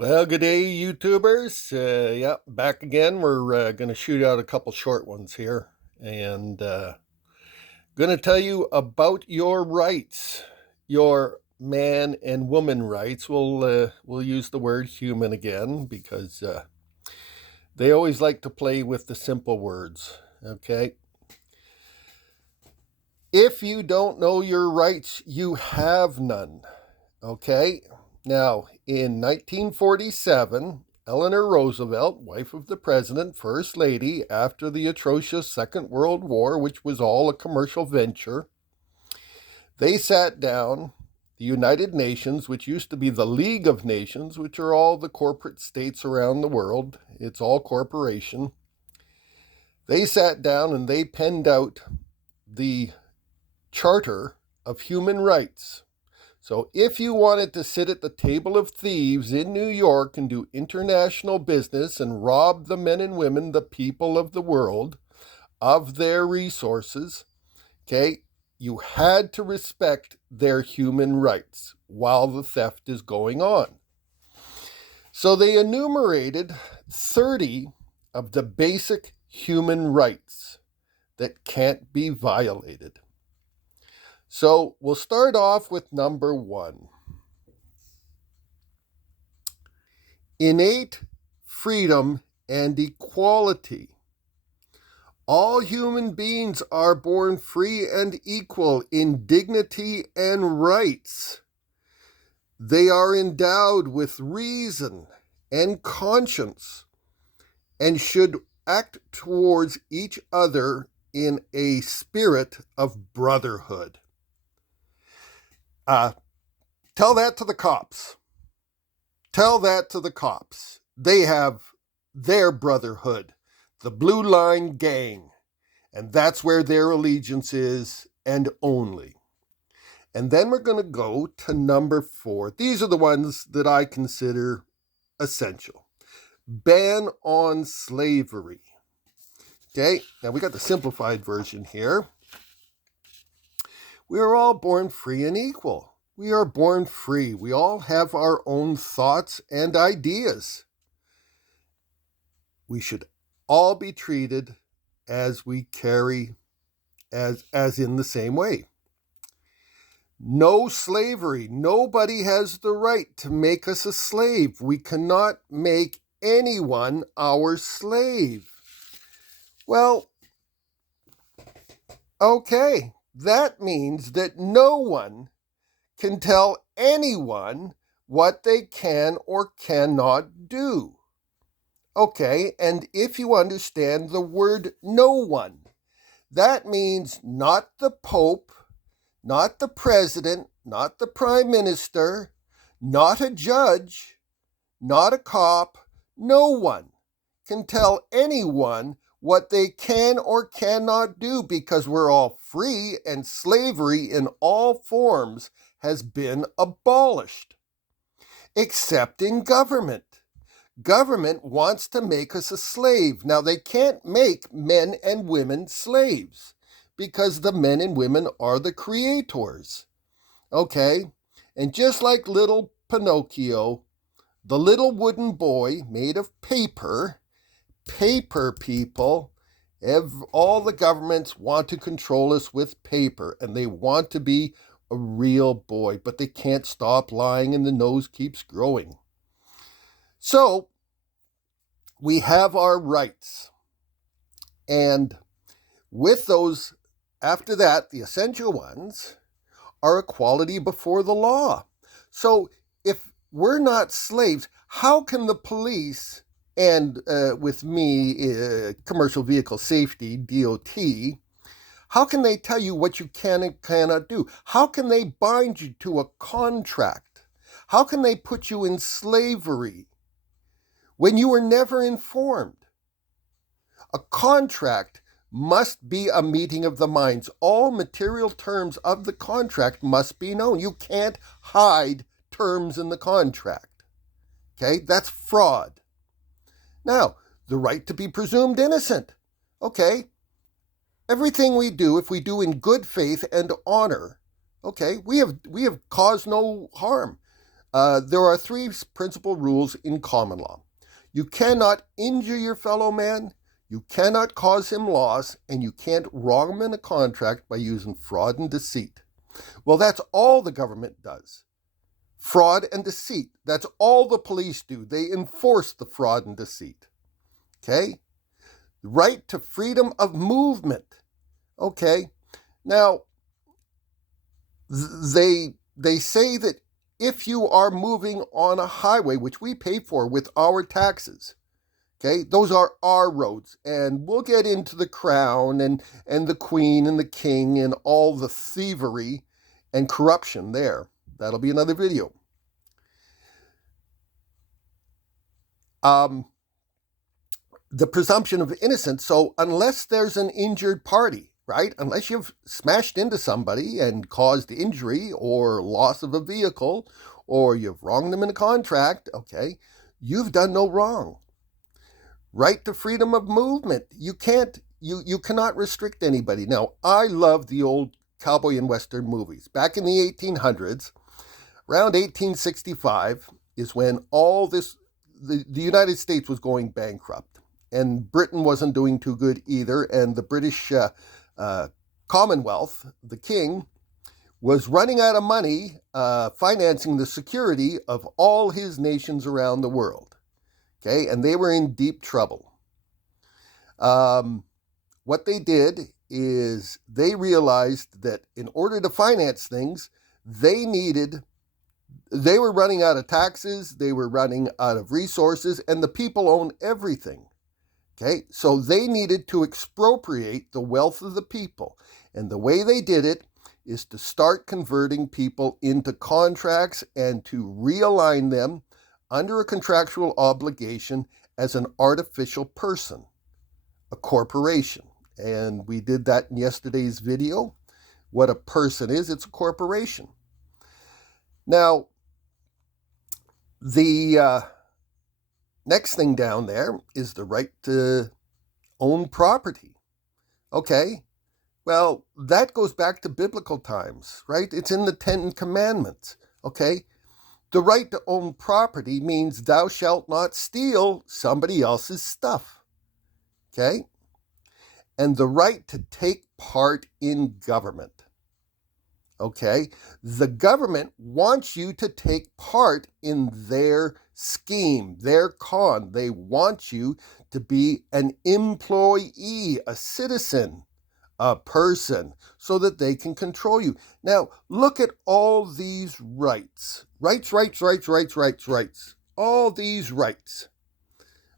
Well, good day, YouTubers. Yeah, back again. We're going to shoot out a couple short ones here, and going to tell you about your rights, your man and woman rights. We'll use the word human again because they always like to play with the simple words. Okay, if you don't know your rights, you have none. Okay, now in 1947. Eleanor Roosevelt, wife of the president, first lady after the atrocious Second World War, which was all a commercial venture, they sat down, the United Nations, which used to be the League of Nations, which are all the corporate states around the world, it's all corporation. They sat down and they penned out the Charter of Human Rights. So if you wanted to sit at the table of thieves in New York and do international business and rob the men and women, the people of the world, of their resources, okay, you had to respect their human rights while the theft is going on. So they enumerated 30 of the basic human rights that can't be violated. So we'll start off with number 1. Innate freedom and equality. All human beings are born free and equal in dignity and rights. They are endowed with reason and conscience and should act towards each other in a spirit of brotherhood. Tell that to the cops. Tell that to the cops. They have their brotherhood, the Blue Line Gang, and that's where their allegiance is, and only. And then we're going to go to number 4. These are the ones that I consider essential. Ban on slavery. Okay, now we got the simplified version here. We are all born free and equal. We are born free. We all have our own thoughts and ideas. We should all be treated as we carry, as in the same way. No slavery. Nobody has the right to make us a slave. We cannot make anyone our slave. Well, okay. That means that no one can tell anyone what they can or cannot do. Okay, and if you understand the word no one, that means not the Pope, not the president, not the prime minister, not a judge, not a cop. No one can tell anyone what they can or cannot do because we're all free and slavery in all forms has been abolished, except in government. Government wants to make us a slave. Now, they can't make men and women slaves because the men and women are the creators. Okay? And just like little Pinocchio, the little wooden boy made of paper people, all the governments want to control us with paper, and they want to be a real boy, but they can't stop lying and the nose keeps growing. So, we have our rights. And with those, after that, the essential ones are equality before the law. So, if we're not slaves, how can the police and with me, commercial vehicle safety, DOT, how can they tell you what you can and cannot do? How can they bind you to a contract? How can they put you in slavery when you were never informed? A contract must be a meeting of the minds. All material terms of the contract must be known. You can't hide terms in the contract. Okay, that's fraud. Now, the right to be presumed innocent. Okay, everything we do, if we do in good faith and honor, okay, we have caused no harm. There are three principal rules in common law. You cannot injure your fellow man, you cannot cause him loss, and you can't wrong him in a contract by using fraud and deceit. Well, that's all the government does. Fraud and deceit. That's all the police do. They enforce the fraud and deceit. Okay? Right to freedom of movement. Okay? Now, they say that if you are moving on a highway, which we pay for with our taxes, okay, those are our roads, and we'll get into the crown and the queen and the king and all the thievery and corruption there. That'll be another video. The presumption of innocence. So unless there's an injured party, right? Unless you've smashed into somebody and caused injury or loss of a vehicle, or you've wronged them in a contract, okay, you've done no wrong. Right to freedom of movement. You cannot restrict anybody. Now, I love the old cowboy and western movies. Back in the 1800s, around 1865 is when all this, the United States was going bankrupt. And Britain wasn't doing too good either. And the British Commonwealth, the king, was running out of money financing the security of all his nations around the world. Okay, and they were in deep trouble. What they did is they realized that in order to finance things, they were running out of taxes, they were running out of resources, and the people own everything. Okay, so they needed to expropriate the wealth of the people. And the way they did it is to start converting people into contracts and to realign them under a contractual obligation as an artificial person, a corporation. And we did that in yesterday's video. What a person is, it's a corporation. Now, the next thing down there is the right to own property. Okay, well, that goes back to biblical times, right? It's in the Ten Commandments, okay? The right to own property means thou shalt not steal somebody else's stuff, okay? And the right to take part in government, okay? The government wants you to take part in their scheme, their con. They want you to be an employee, a citizen, a person, so that they can control you. Now, look at all these rights. Rights. All these rights.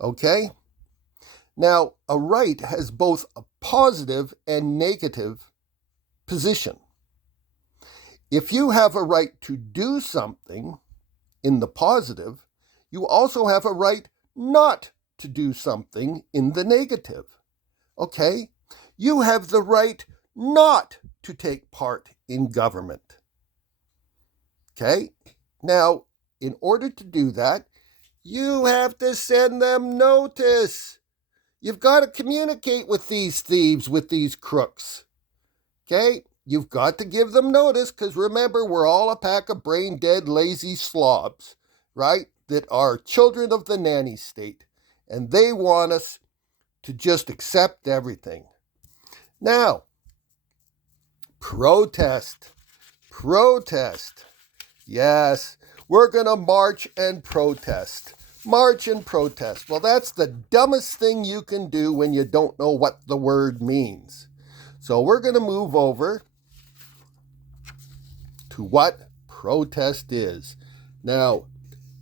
Okay? Now, a right has both a positive and negative position. If you have a right to do something in the positive, you also have a right not to do something in the negative. Okay? You have the right not to take part in government. Okay? Now, in order to do that, you have to send them notice. You've got to communicate with these thieves, with these crooks. Okay? You've got to give them notice, because remember, we're all a pack of brain-dead, lazy slobs, right? That are children of the nanny state. And they want us to just accept everything. Now, protest. Yes, we're going to march and protest. March and protest. Well, that's the dumbest thing you can do when you don't know what the word means. So we're going to move over to what protest is. Now,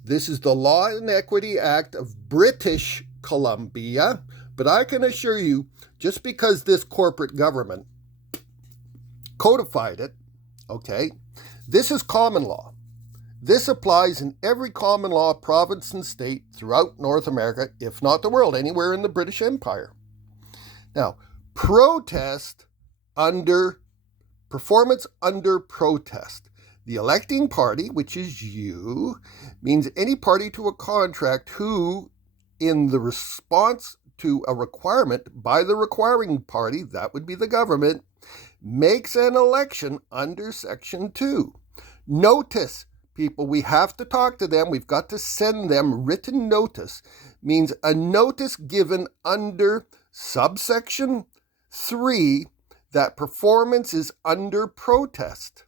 this is the Law and Equity Act of British Columbia, but I can assure you, just because this corporate government codified it, okay, this is common law. This applies in every common law province and state throughout North America, if not the world, anywhere in the British Empire. Now, performance under protest. The electing party, which is you, means any party to a contract who, in the response to a requirement by the requiring party, that would be the government, makes an election under Section 2. Notice, people, we have to talk to them. We've got to send them written notice. Means a notice given under subsection 3 that performance is under protest.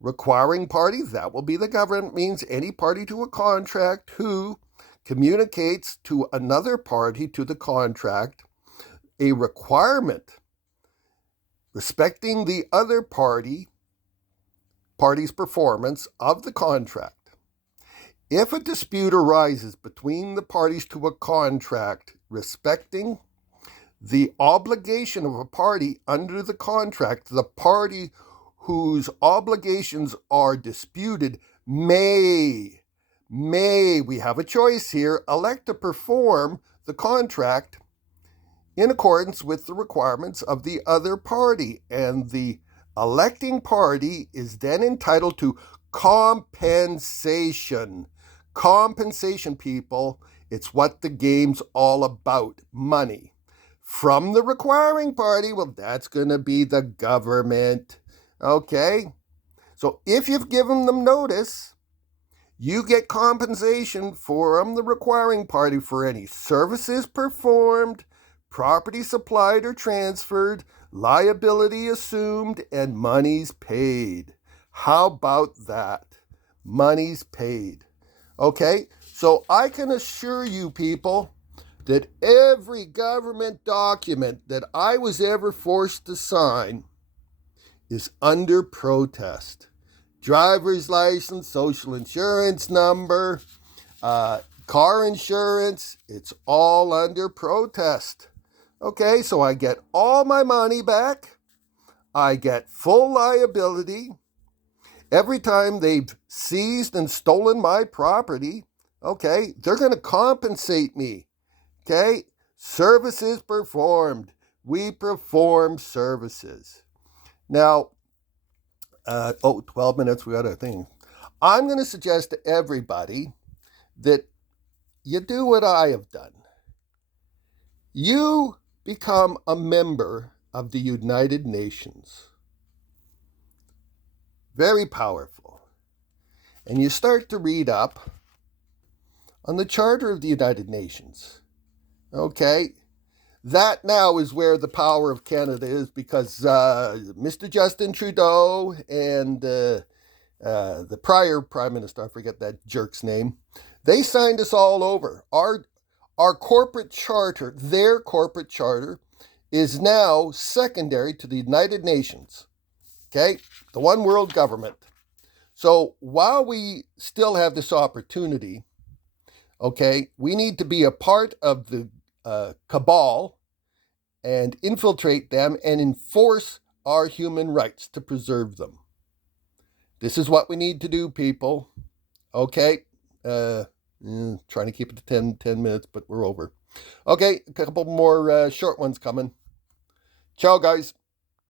Requiring party, that will be the government, means any party to a contract who communicates to another party to the contract a requirement respecting the other party's performance of the contract. If a dispute arises between the parties to a contract respecting the obligation of a party under the contract, the party whose obligations are disputed may, we have a choice here, elect to perform the contract in accordance with the requirements of the other party. And the electing party is then entitled to compensation. Compensation, people, it's what the game's all about, money. From the requiring party, well, that's going to be the government. Okay? So if you've given them notice, you get compensation from the requiring party for any services performed, property supplied or transferred, liability assumed, and monies paid. How about that? Monies paid. Okay? So I can assure you, people, that every government document that I was ever forced to sign is under protest. Driver's license, social insurance number, car insurance, it's all under protest. Okay, so I get all my money back. I get full liability. Every time they've seized and stolen my property, okay, they're going to compensate me. Okay, services performed. We perform services. Now, 12 minutes, we got a thing. I'm going to suggest to everybody that you do what I have done. You become a member of the United Nations. Very powerful. And you start to read up on the Charter of the United Nations. Okay? That now is where the power of Canada is, because Mr. Justin Trudeau and the prior Prime Minister, I forget that jerk's name, they signed us all over. Our corporate charter, their corporate charter, is now secondary to the United Nations. Okay? The one world government. So while we still have this opportunity, okay, we need to be a part of the cabal and infiltrate them and enforce our human rights to preserve them. This is what we need to do, people. Okay? Trying to keep it to 10 minutes, but we're over. Okay, a couple more short ones coming. Ciao, guys.